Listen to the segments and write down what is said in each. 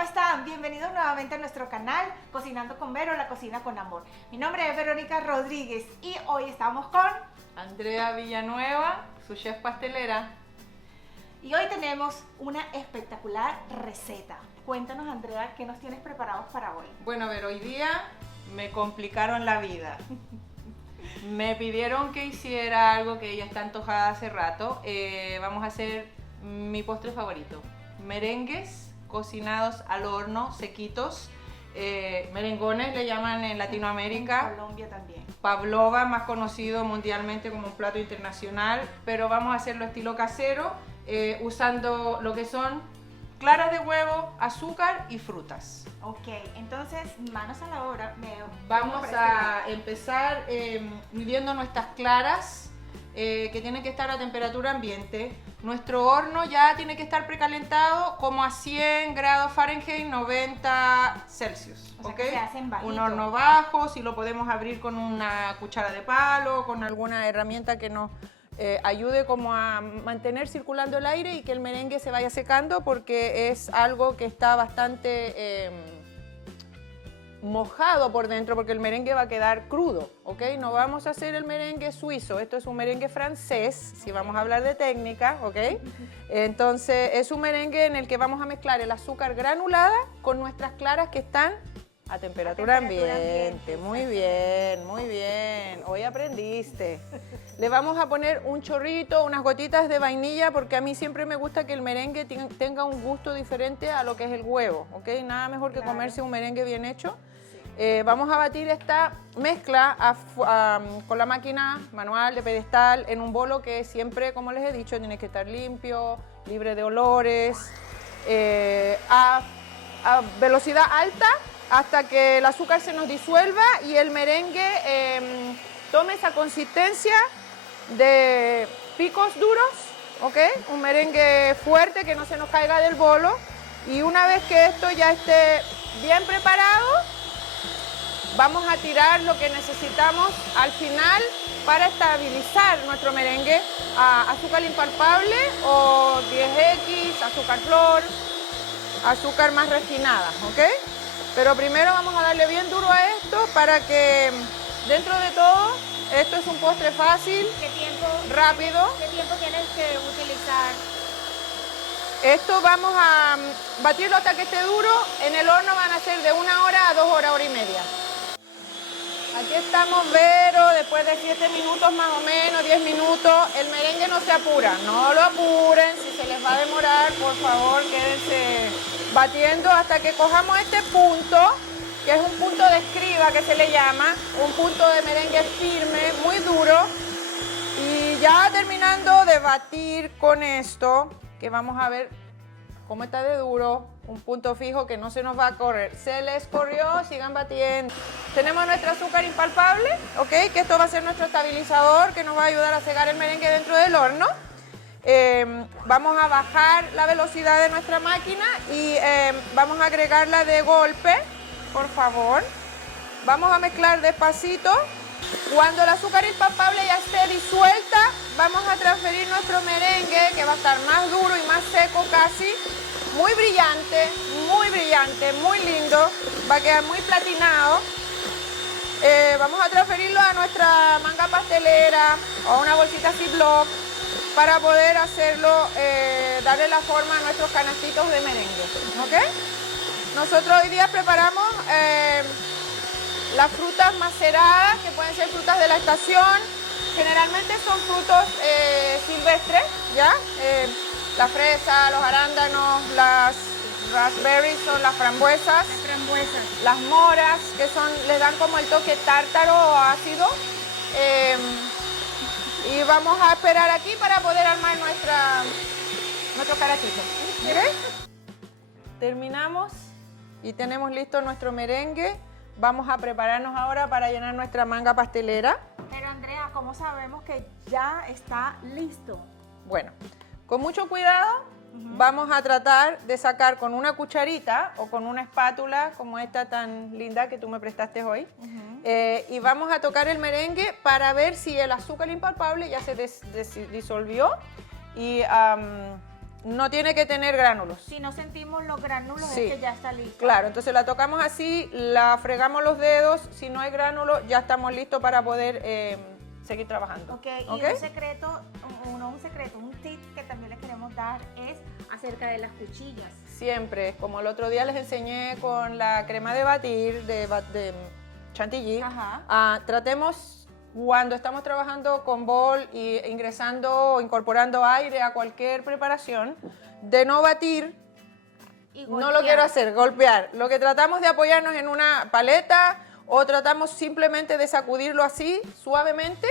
¿cómo están? Bienvenidos nuevamente a nuestro canal Cocinando con Vero, la cocina con amor. Mi nombre es Verónica Rodríguez y hoy estamos con Andrea Villanueva, su chef pastelera. Y hoy tenemos una espectacular receta. Cuéntanos, Andrea, ¿qué nos tienes preparados para hoy? Bueno, Vero, hoy día me complicaron la vida. Me pidieron que hiciera algo que ella está antojada hace rato. Vamos a hacer mi postre favorito. Merengues cocinados al horno, sequitos. Merengones le llaman en Latinoamérica. En Colombia también. Pavlova, más conocido mundialmente como un plato internacional. Pero vamos a hacerlo estilo casero, usando lo que son claras de huevo, azúcar y frutas. Ok, entonces manos a la obra. Vamos a empezar midiendo nuestras claras, que tienen que estar a temperatura ambiente. Nuestro horno ya tiene que estar precalentado como a 100 grados Fahrenheit, 90 Celsius. O sea, ¿Okay? que se hacen bajito. Un horno bajo, si lo podemos abrir con una cuchara de palo, con alguna herramienta que nos ayude como a mantener circulando el aire y que el merengue se vaya secando, porque es algo que está bastante mojado por dentro, porque el merengue va a quedar crudo, ¿ok? No vamos a hacer el merengue suizo, esto es un merengue francés, si vamos a hablar de técnica, ¿ok? Entonces es un merengue en el que vamos a mezclar el azúcar granulada con nuestras claras que están a temperatura ambiente. Muy bien, muy bien. Hoy aprendiste. Le vamos a poner un chorrito, unas gotitas de vainilla, porque a mí siempre me gusta que el merengue tenga un gusto diferente a lo que es el huevo, ¿ok? Nada mejor que comerse un merengue bien hecho. Vamos a batir esta mezcla con la máquina manual de pedestal en un bolo que siempre, como les he dicho, tiene que estar limpio, libre de olores, a velocidad alta, hasta que el azúcar se nos disuelva y el merengue tome esa consistencia de picos duros, ¿ok? Un merengue fuerte que no se nos caiga del bolo. Y una vez que esto ya esté bien preparado, vamos a tirar lo que necesitamos al final para estabilizar nuestro merengue a azúcar impalpable o 10X, azúcar flor, azúcar más refinada, ¿ok? Pero primero vamos a darle bien duro a esto para que dentro de todo esto es un postre fácil, rápido. ¿Qué tiempo tienes que utilizar? Esto vamos a batirlo hasta que esté duro. En el horno van a ser de 1 hora a 2 horas, hora y media. Aquí estamos, Vero, después de 7 minutos más o menos, 10 minutos. El merengue no se apura, no lo apuren. Si se les va a demorar, por favor, quédense batiendo hasta que cojamos este punto, que es un punto de escriba que se le llama, un punto de merengue firme, muy duro. Y ya terminando de batir con esto, que vamos a ver cómo está de duro, un punto fijo que no se nos va a correr. Se les corrió, sigan batiendo. Tenemos nuestro azúcar impalpable, ¿ok? Que esto va a ser nuestro estabilizador que nos va a ayudar a secar el merengue dentro del horno. Vamos a bajar la velocidad de nuestra máquina y vamos a agregarla de golpe, por favor. Vamos a mezclar despacito. Cuando el azúcar impalpable ya esté disuelta, vamos a transferir nuestro merengue, que va a estar más duro y más seco casi, muy brillante, muy lindo, va a quedar muy platinado. Vamos a transferirlo a nuestra manga pastelera o a una bolsita Ziploc para poder hacerlo, darle la forma a nuestros canastitos de merengue, ¿ok? Nosotros hoy día preparamos las frutas maceradas, que pueden ser frutas de la estación. Generalmente son frutos silvestres, ¿ya? La fresa, los arándanos, las raspberries son las frambuesas. Las moras, que les dan como el toque tártaro o ácido. Y vamos a esperar aquí para poder armar nuestro carachito. ¿Okay? Terminamos y tenemos listo nuestro merengue. Vamos a prepararnos ahora para llenar nuestra manga pastelera. Pero Andrea, ¿cómo sabemos que ya está listo? Bueno, con mucho cuidado vamos a tratar de sacar con una cucharita o con una espátula como esta tan linda que tú me prestaste hoy. Y vamos a tocar el merengue para ver si el azúcar impalpable ya se disolvió y no tiene que tener gránulos. Si no sentimos los gránulos Sí. es que ya está listo. Claro, entonces la tocamos así, la fregamos los dedos, si no hay gránulos ya estamos listos para poder seguir trabajando. Ok, y un secreto, un tip que también les queremos dar es acerca de las cuchillas. Siempre, como el otro día les enseñé con la crema de batir de chantilly, tratemos cuando estamos trabajando con bol y ingresando o incorporando aire a cualquier preparación, de no batir. No lo quiero hacer, golpear. Lo que tratamos de apoyarnos en una paleta o tratamos simplemente de sacudirlo así, suavemente,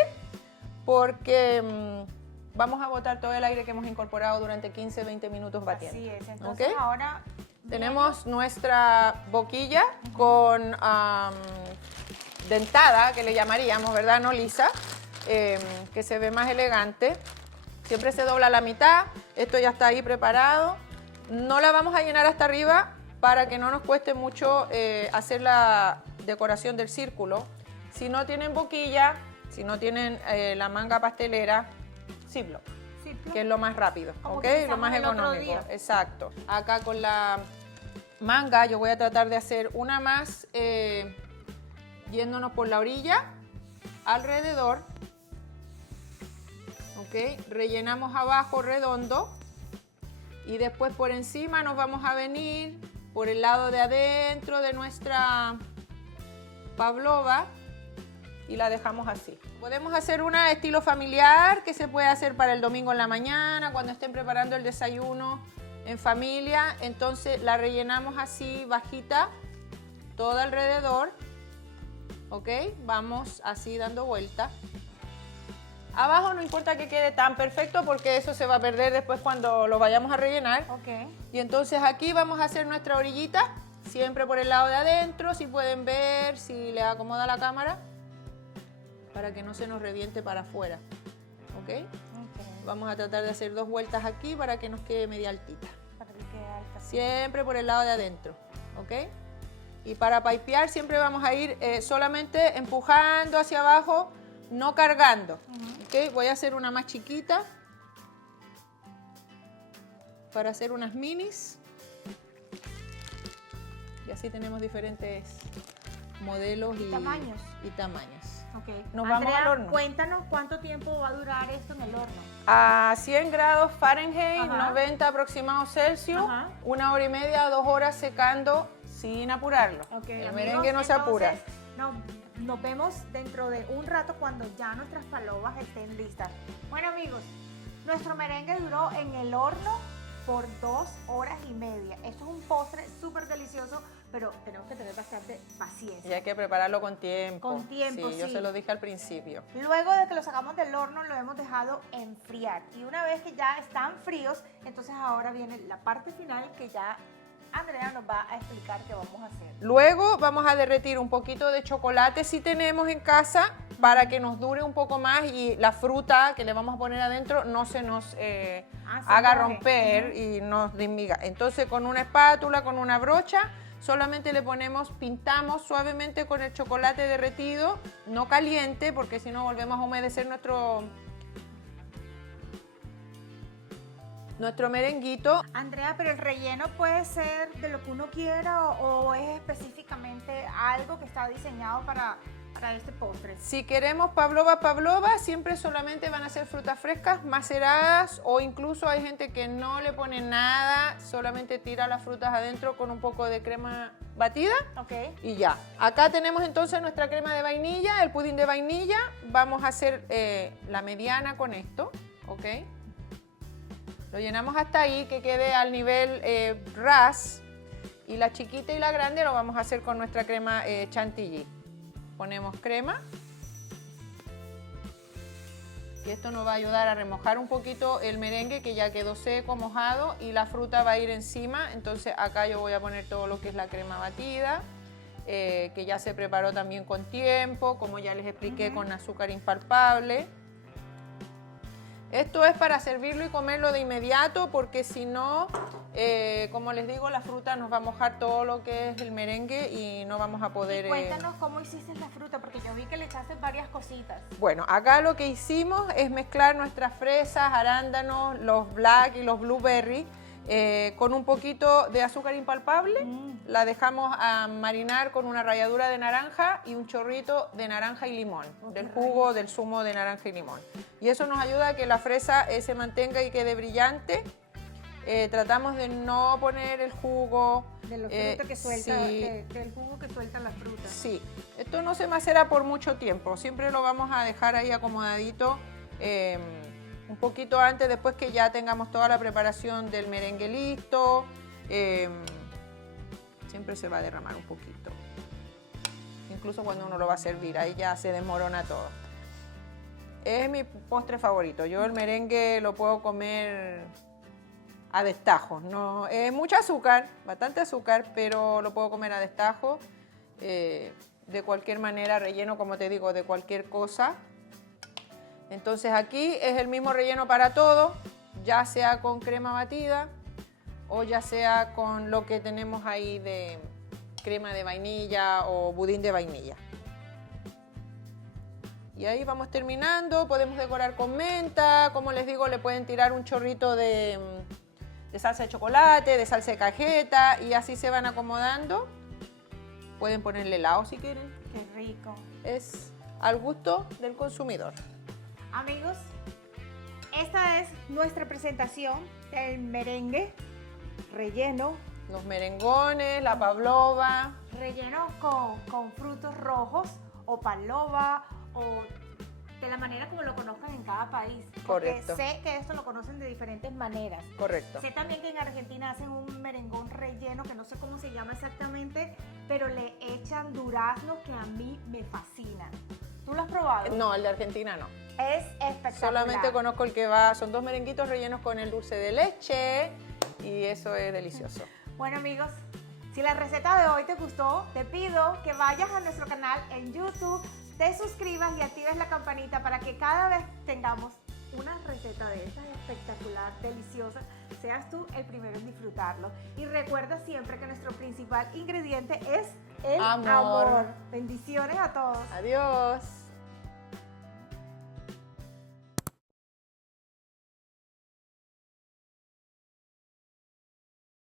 porque vamos a botar todo el aire que hemos incorporado durante 15-20 minutos batiendo. Así es, entonces ¿Okay? ahora tenemos nuestra boquilla con dentada, que le llamaríamos, ¿verdad? No lisa, que se ve más elegante. Siempre se dobla la mitad, esto ya está ahí preparado. No la vamos a llenar hasta arriba para que no nos cueste mucho hacer la decoración del círculo. Si no tienen boquilla, si no tienen la manga pastelera, Ziploc, que es lo más rápido, ¿ok? Lo más económico. Exacto. Acá con la manga yo voy a tratar de hacer una más yéndonos por la orilla, alrededor, ¿ok? Rellenamos abajo redondo. Y después por encima nos vamos a venir por el lado de adentro de nuestra pavlova y la dejamos así. Podemos hacer una estilo familiar que se puede hacer para el domingo en la mañana, cuando estén preparando el desayuno en familia. Entonces la rellenamos así bajita, todo alrededor, ¿ok? Vamos así dando vuelta. Abajo no importa que quede tan perfecto porque eso se va a perder después cuando lo vayamos a rellenar. Okay. Y entonces aquí vamos a hacer nuestra orillita, siempre por el lado de adentro, si pueden ver, si le acomoda la cámara, para que no se nos reviente para afuera. ¿Ok? Vamos a tratar de hacer 2 vueltas aquí para que nos quede media altita. Para que quede alta. Siempre por el lado de adentro. ¿Ok? Y para pipear siempre vamos a ir solamente empujando hacia abajo, no cargando. ¿Ok? Voy a hacer una más chiquita para hacer unas minis. Y así tenemos diferentes modelos y tamaños. Okay. Nos Andrea, vamos al horno. Cuéntanos cuánto tiempo va a durar esto en el horno. A 100 grados Fahrenheit, 90 aproximados Celsius, 1 hora y media, 2 horas secando sin apurarlo. Okay, el amigos, merengue no se apura. Nos vemos dentro de un rato cuando ya nuestras palovas estén listas. Bueno amigos, nuestro merengue duró en el horno por 2 horas y media. Esto es un postre súper delicioso, pero tenemos que tener bastante paciencia. Y hay que prepararlo con tiempo. Con tiempo, sí. Yo se lo dije al principio. Luego de que lo sacamos del horno, lo hemos dejado enfriar. Y una vez que ya están fríos, entonces ahora viene la parte final que ya Andrea nos va a explicar qué vamos a hacer. Luego vamos a derretir un poquito de chocolate si tenemos en casa para que nos dure un poco más y la fruta que le vamos a poner adentro no se nos haga romper y nos desmiga. Entonces con una espátula, con una brocha, solamente le ponemos, pintamos suavemente con el chocolate derretido, no caliente porque si no volvemos a humedecer nuestro merenguito. Andrea, pero el relleno puede ser de lo que uno quiera o es específicamente algo que está diseñado para este postre. Si queremos pavlova, siempre solamente van a ser frutas frescas, maceradas, o incluso hay gente que no le pone nada, solamente tira las frutas adentro con un poco de crema batida y ya. Acá tenemos entonces nuestra crema de vainilla, el pudín de vainilla. Vamos a hacer la mediana con esto, ¿ok? Lo llenamos hasta ahí, que quede al nivel ras, y la chiquita y la grande lo vamos a hacer con nuestra crema chantilly. Ponemos crema, y esto nos va a ayudar a remojar un poquito el merengue que ya quedó seco, mojado, y la fruta va a ir encima. Entonces acá yo voy a poner todo lo que es la crema batida, que ya se preparó también con tiempo, como ya les expliqué, con azúcar impalpable. Esto es para servirlo y comerlo de inmediato porque si no, como les digo, la fruta nos va a mojar todo lo que es el merengue y no vamos a poder... Cuéntanos cómo hiciste la fruta, porque yo vi que le echaste varias cositas. Bueno, acá lo que hicimos es mezclar nuestras fresas, arándanos, los black y los blueberry con un poquito de azúcar impalpable. La dejamos a marinar con una ralladura de naranja y un chorrito de naranja y limón, del jugo, del zumo de naranja y limón. Y eso nos ayuda a que la fresa se mantenga y quede brillante. Tratamos de no poner el jugo. De los frutos que suelta, sí, del jugo que sueltan las frutas. sí, esto no se macera por mucho tiempo. Siempre lo vamos a dejar ahí acomodadito un poquito antes, después que ya tengamos toda la preparación del merengue listo. Siempre se va a derramar un poquito. Incluso cuando uno lo va a servir, ahí ya se desmorona todo. Es mi postre favorito. Yo el merengue lo puedo comer a destajo. No, es mucho azúcar, bastante azúcar, pero lo puedo comer a destajo. De cualquier manera, relleno, como te digo, de cualquier cosa. Entonces aquí es el mismo relleno para todo, ya sea con crema batida o ya sea con lo que tenemos ahí de crema de vainilla o budín de vainilla. Y ahí vamos terminando, podemos decorar con menta, como les digo, le pueden tirar un chorrito de salsa de chocolate, de salsa de cajeta y así se van acomodando. Pueden ponerle helado si quieren. Qué rico. Es al gusto del consumidor. Amigos, esta es nuestra presentación del merengue relleno. Los merengones, la pavlova. Relleno con frutos rojos o pavlova o de la manera como lo conozcan en cada país. Correcto. Porque sé que esto lo conocen de diferentes maneras. Correcto. Sé también que en Argentina hacen un merengón relleno que no sé cómo se llama exactamente, pero le echan duraznos que a mí me fascinan. ¿Tú lo has probado? No, el de Argentina no. Es espectacular. Solamente conozco el que va, son 2 merenguitos rellenos con el dulce de leche y eso es delicioso. Bueno amigos, si la receta de hoy te gustó, te pido que vayas a nuestro canal en YouTube, te suscribas y actives la campanita para que cada vez tengamos una receta de estas espectacular, deliciosa, seas tú el primero en disfrutarlo. Y recuerda siempre que nuestro principal ingrediente es el amor. Bendiciones a todos. Adiós.